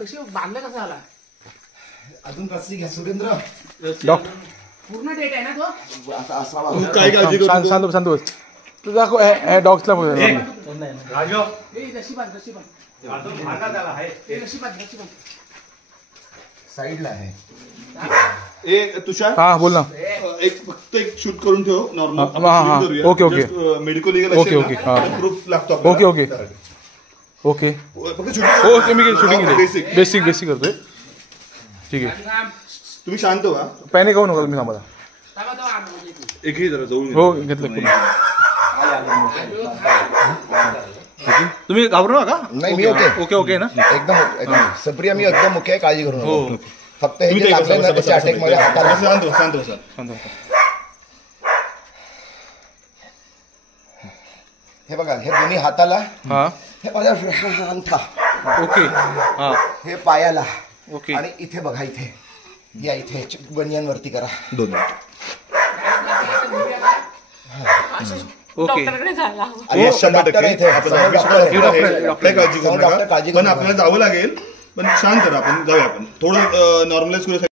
कशी बांधलं कसं आला अजून रस्सी घ्या सुरेंद्र. डॉक्टर पूर्ण डेट आहे ना तो आता असावा. काय काळजी करू शांत शांत बस. तू दाखव डॉग्सला बोल. साईडला आहे. तुषार हा बोल ना. फक्त एक शूट करून ठेव normal. Okay okay medical legal okay okay proof लागतो. ओके ओके ओके ओके मी शूटिंग केली. बेसिक करतोय. ठीक आहे तुम्ही शांत व्हा. पॅनिक होऊ नका तुम्ही थांबा. एकही जरा जाऊन हो घेतलं. तुम्ही घाबरू नका. नाही मी ओके ओके ओके ना एकदम सुप्रिया मी एकदम ओके. काळजी करू नका. फक्त हे जे लागले ना त्याच्या अटॅक मध्ये हाताला. शांत शांत हे बघा हे दोन्ही हाताला. हा हे माझ्या अंगठा. ओके हा हे पायाला. ओके आणि इथे बघा इथे या इथे बनियानवरती करा. दोन ओके डॉक्टर इथे काळजी करू. पण आपल्याला जावं लागेल. पण शांत राहा. आपण जाऊया. आपण थोडं नॉर्मलाइज करू.